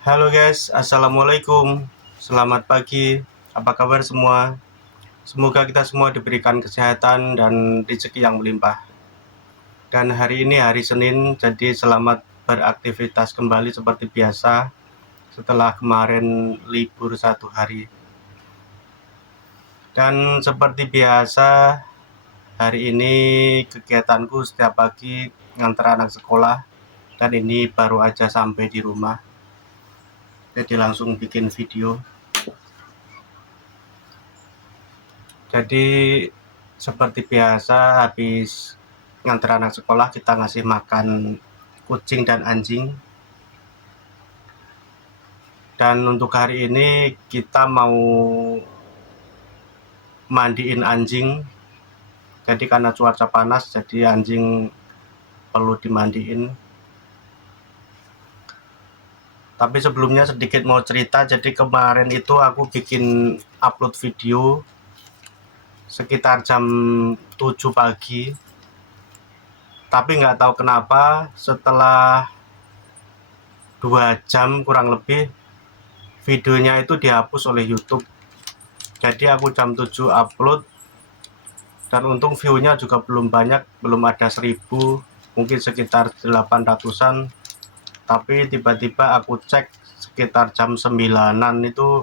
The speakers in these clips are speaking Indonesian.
Halo guys, Assalamualaikum. Selamat pagi. Apa kabar semua? Semoga kita semua diberikan kesehatan dan rezeki yang melimpah. Dan hari ini hari Senin, jadi selamat beraktivitas kembali seperti biasa setelah kemarin libur 1 hari. Dan seperti biasa, hari ini kegiatanku setiap pagi ngantar anak sekolah. Dan ini baru aja sampai di rumah. Jadi langsung bikin video. Jadi seperti biasa habis nganter anak sekolah kita ngasih makan kucing dan anjing. Dan untuk hari ini kita mau mandiin anjing. Jadi karena cuaca panas jadi anjing perlu dimandiin. Tapi sebelumnya sedikit mau cerita, jadi kemarin itu aku bikin upload video sekitar jam 7 pagi. Tapi nggak tahu kenapa setelah 2 jam kurang lebih videonya itu dihapus oleh YouTube. Jadi aku jam 7 upload dan untung view-nya juga belum banyak, belum ada 1000, mungkin sekitar 800-an. Tapi tiba-tiba aku cek sekitar jam 9-an itu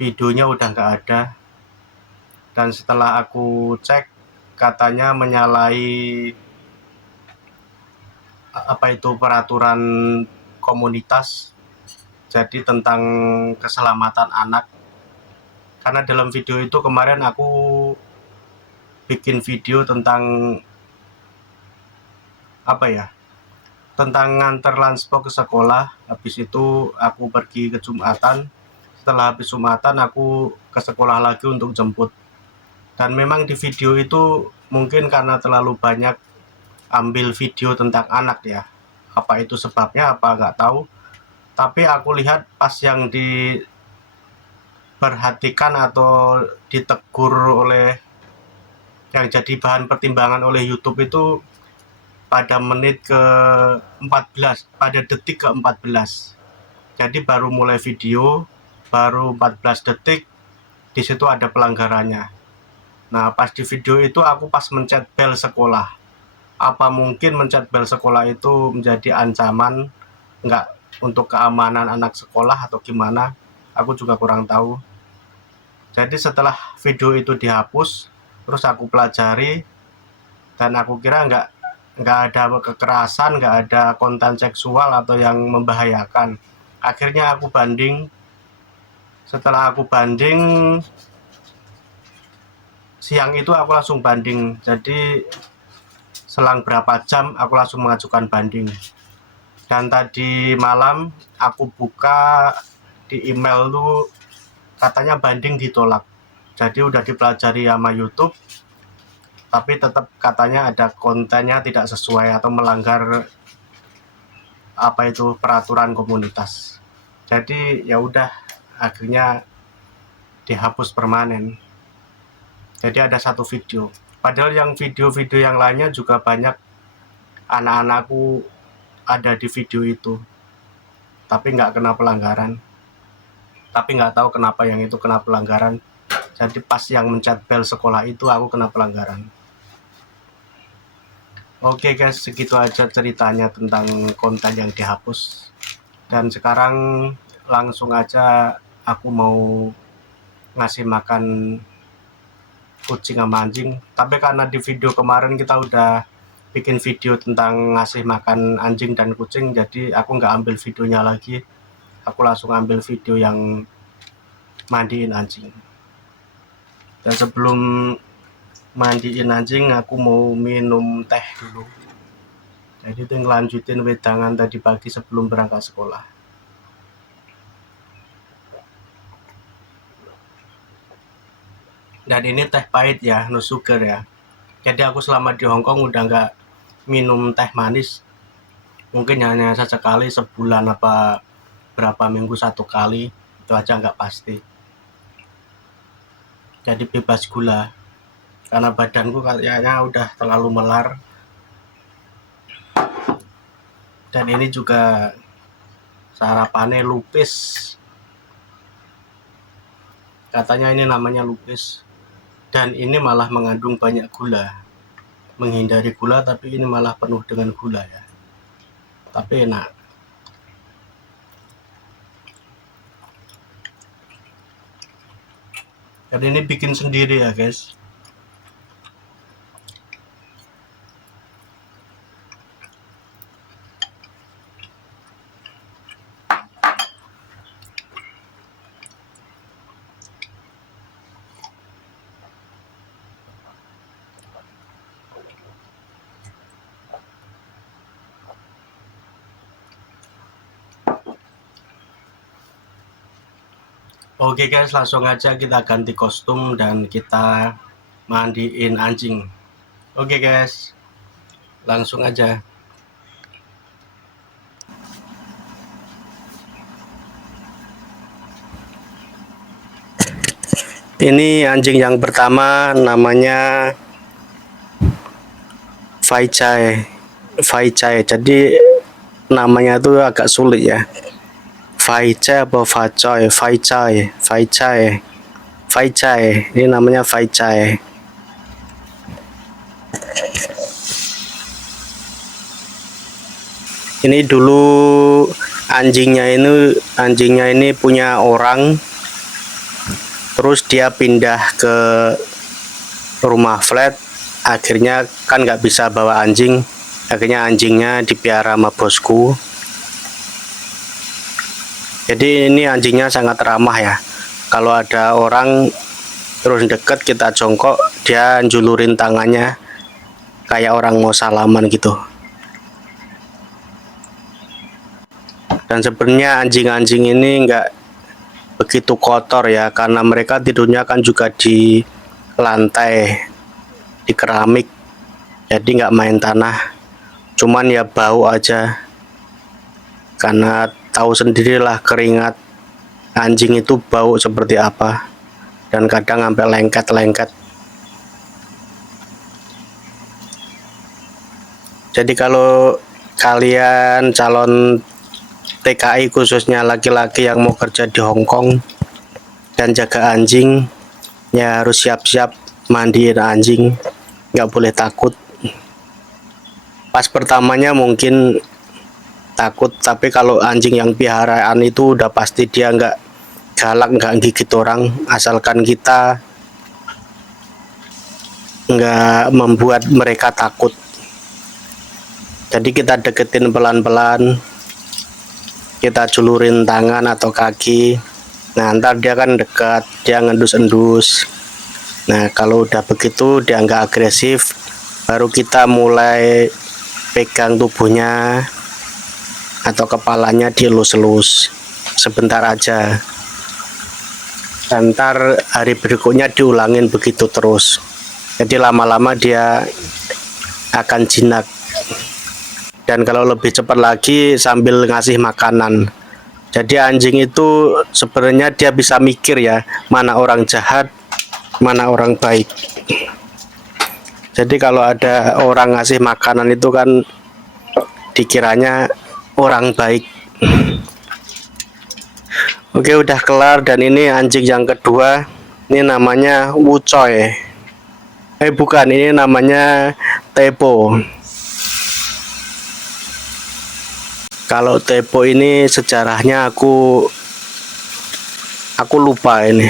videonya udah nggak ada. Dan setelah aku cek katanya menyalahi peraturan komunitas, jadi tentang keselamatan anak. Karena dalam video itu kemarin aku bikin video tentang tentang nganter Lanspo ke sekolah. Habis itu aku pergi ke Jumatan. Setelah habis Jumatan aku ke sekolah lagi untuk jemput. Dan memang di video itu mungkin karena terlalu banyak ambil video tentang anak ya. Apa itu sebabnya apa nggak tahu. Tapi aku lihat pas yang diperhatikan atau ditegur oleh yang jadi bahan pertimbangan oleh YouTube itu pada menit ke-14, pada detik ke-14. Jadi baru mulai video, baru 14 detik, di situ ada pelanggarannya. Nah, pas di video itu aku pas mencet bel sekolah. Apa mungkin mencet bel sekolah itu menjadi ancaman nggak untuk keamanan anak sekolah atau gimana? Aku juga kurang tahu. Jadi setelah video itu dihapus, terus aku pelajari, dan aku kira nggak ada kekerasan, nggak ada konten seksual atau yang membahayakan. Akhirnya aku banding. Setelah aku banding, siang itu aku langsung banding. Jadi selang berapa jam aku langsung mengajukan banding. Dan tadi malam aku buka di email tuh katanya banding ditolak. Jadi udah dipelajari sama YouTube, tapi tetap katanya ada kontennya tidak sesuai atau melanggar peraturan komunitas. Jadi ya udah, akhirnya dihapus permanen. Jadi ada satu video. Padahal yang video-video yang lainnya juga banyak anak-anakku ada di video itu, tapi nggak kena pelanggaran. Tapi nggak tahu kenapa yang itu kena pelanggaran. Jadi pas yang mencet bel sekolah itu aku kena pelanggaran. Oke guys, segitu aja ceritanya tentang konten yang dihapus. Dan sekarang langsung aja aku mau ngasih makan kucing sama anjing. Tapi karena di video kemarin kita udah bikin video tentang ngasih makan anjing dan kucing, jadi aku nggak ambil videonya lagi. Aku langsung ambil video yang mandiin anjing. Dan sebelum mandiin anjing aku mau minum teh dulu. Jadi itu ngelanjutin wedangan tadi pagi sebelum berangkat sekolah. Dan ini teh pahit ya, no sugar ya. Jadi aku selama di Hongkong udah nggak minum teh manis. Mungkin hanya sesekali sebulan apa berapa minggu satu kali, itu aja nggak pasti. Jadi bebas gula. Karena badanku kayaknya udah terlalu melar. Dan ini juga sarapannya lupis. Katanya ini namanya lupis. Dan ini malah mengandung banyak gula. Menghindari gula, tapi ini malah penuh dengan gula ya. Tapi enak. Dan ini bikin sendiri ya guys. Oke guys, langsung aja kita ganti kostum dan kita mandiin anjing. Oke guys, langsung aja. Ini anjing yang pertama namanya Faichai. Jadi namanya tuh agak sulit ya. Faichai apa Faichai. Ini namanya Faichai. Ini dulu anjingnya ini punya orang, terus dia pindah ke rumah flat. Akhirnya kan nggak bisa bawa anjing, akhirnya anjingnya dipiara sama bosku. Jadi ini anjingnya sangat ramah ya. Kalau ada orang terus deket, kita jongkok, dia julurin tangannya kayak orang mau salaman gitu. Dan sebenarnya anjing-anjing ini nggak begitu kotor ya, karena mereka tidurnya kan juga di lantai, di keramik, jadi nggak main tanah. Cuman ya bau aja, karena tahu sendirilah keringat anjing itu bau seperti apa, dan kadang sampai lengket-lengket. Jadi kalau kalian calon TKI khususnya laki-laki yang mau kerja di Hong Kong dan jaga anjing, ya harus siap-siap mandiin anjing, nggak boleh takut. Pas pertamanya mungkin takut, tapi kalau anjing yang piaraan itu udah pasti dia nggak galak, nggak gigit orang, asalkan kita nggak membuat mereka takut. Jadi kita deketin pelan-pelan, kita julurin tangan atau kaki. Nah ntar dia kan dekat, dia ngendus-endus. Nah kalau udah begitu dia nggak agresif, baru kita mulai pegang tubuhnya atau kepalanya, dielus-elus sebentar aja. Dan ntar hari berikutnya diulangin begitu terus. Jadi lama-lama dia akan jinak. Dan kalau lebih cepat lagi sambil ngasih makanan. Jadi anjing itu sebenarnya dia bisa mikir ya, mana orang jahat, mana orang baik. Jadi kalau ada orang ngasih makanan itu kan dikiranya orang baik. Oke, udah kelar. Dan ini anjing yang kedua, ini namanya Wucoy. Bukan, ini namanya Tepo. Kalau Tepo ini sejarahnya aku lupa ini.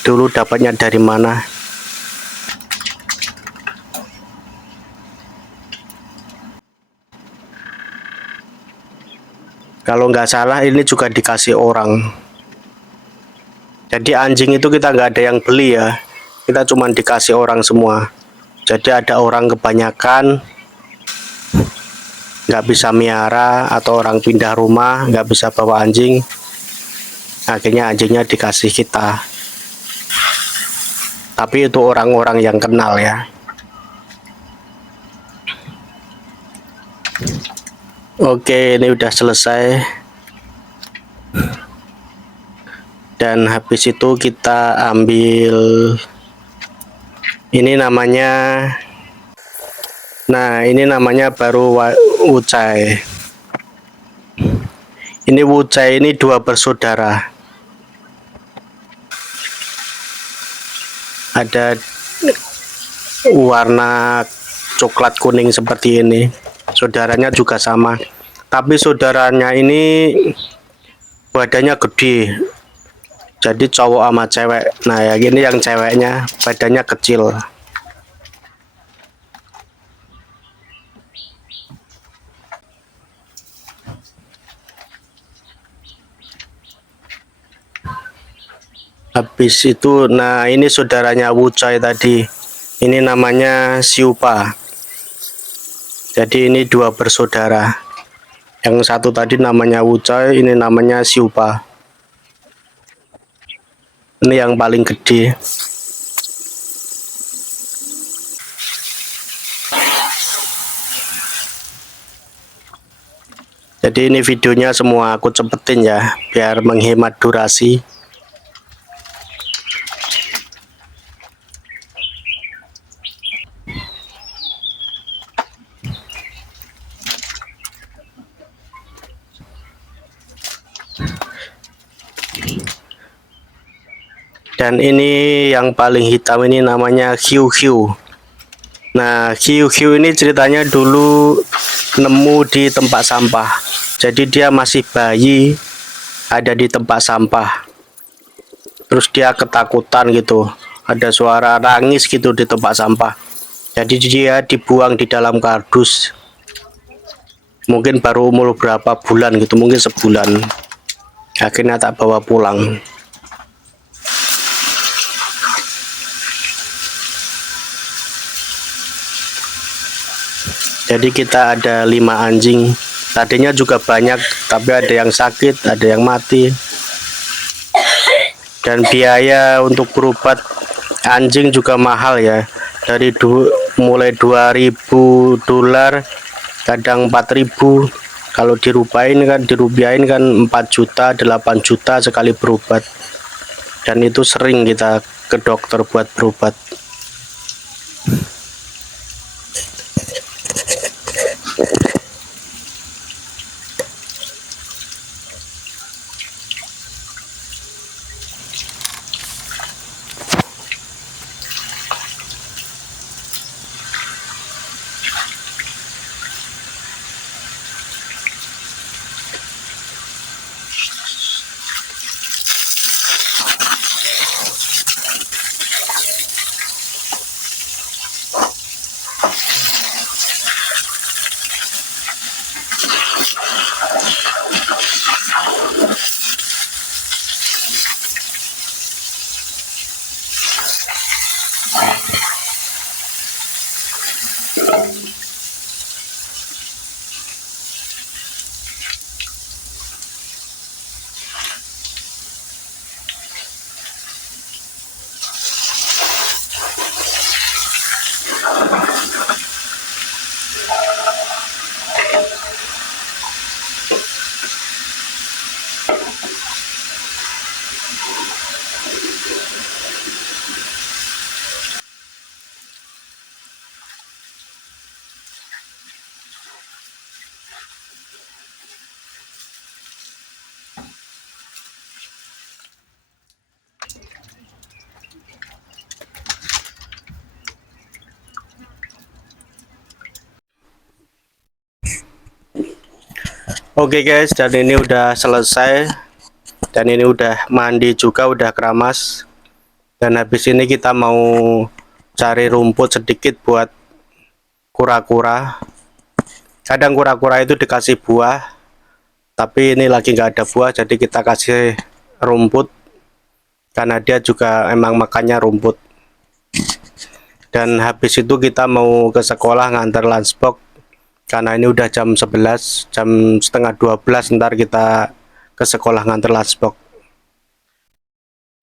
Dulu dapatnya dari mana. Kalau nggak salah ini juga dikasih orang. Jadi anjing itu kita nggak ada yang beli ya, kita cuma dikasih orang semua. Jadi ada orang kebanyakan nggak bisa miara, atau orang pindah rumah nggak bisa bawa anjing, akhirnya anjingnya dikasih kita. Tapi itu orang-orang yang kenal ya. Oke, ini udah selesai. Dan habis itu kita ambil ini namanya, nah ini namanya baru Wucai. Ini Wucai ini dua bersaudara. Ada warna coklat kuning seperti ini. Saudaranya juga sama. Tapi saudaranya ini badannya gede. Jadi cowok sama cewek. Nah, ya gini yang ceweknya badannya kecil. Habis itu, nah ini saudaranya Wucai tadi. Ini namanya Siupa. Jadi ini dua bersaudara. Yang satu tadi namanya Wucai, ini namanya Siupa. Ini yang paling gede. Jadi ini videonya semua aku cepetin ya, biar menghemat durasi. Dan ini yang paling hitam ini namanya Hiu Hiu. Nah, Hiu Hiu ini ceritanya dulu nemu di tempat sampah. Jadi dia masih bayi, ada di tempat sampah. Terus dia ketakutan gitu. Ada suara nangis gitu di tempat sampah. Jadi dia dibuang di dalam kardus. Mungkin baru umur berapa bulan gitu, mungkin sebulan. Akhirnya tak bawa pulang. Jadi kita ada 5 anjing. Tadinya juga banyak, tapi ada yang sakit, ada yang mati. Dan biaya untuk berobat anjing juga mahal ya. Dari mulai $2.000, kadang 4.000. Kalau dirupiahin kan 4 juta, 8 juta sekali berobat. Dan itu sering kita ke dokter buat berobat. Oke guys, dan ini udah selesai. Dan ini udah mandi juga, udah keramas. Dan habis ini kita mau cari rumput sedikit buat kura-kura. Kadang kura-kura itu dikasih buah, tapi ini lagi nggak ada buah, jadi kita kasih rumput. Karena dia juga emang makannya rumput. Dan habis itu kita mau ke sekolah ngantar lunchbox. Karena ini udah jam 11, jam setengah 12, ntar kita ke sekolah ngantar lunchbox.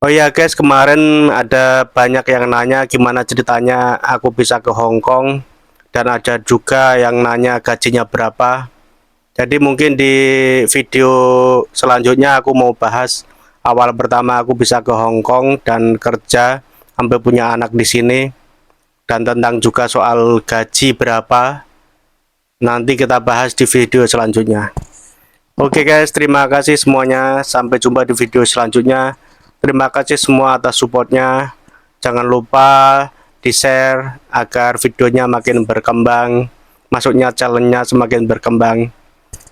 Oh ya guys, kemarin ada banyak yang nanya gimana ceritanya aku bisa ke Hong Kong. Dan ada juga yang nanya gajinya berapa. Jadi mungkin di video selanjutnya aku mau bahas awal pertama aku bisa ke Hong Kong dan kerja sampai punya anak di sini. Dan tentang juga soal gaji berapa. Nanti kita bahas di video selanjutnya. Oke guys, terima kasih semuanya. Sampai jumpa di video selanjutnya. Terima kasih semua atas supportnya. Jangan lupa di-share agar videonya makin berkembang, maksudnya channelnya semakin berkembang,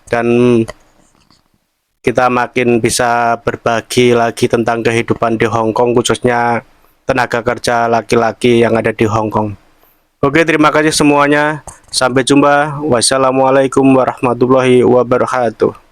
dan kita makin bisa berbagi lagi tentang kehidupan di Hong Kong, khususnya tenaga kerja laki-laki yang ada di Hong Kong. Oke, terima kasih semuanya. Sampai jumpa. Wassalamualaikum warahmatullahi wabarakatuh.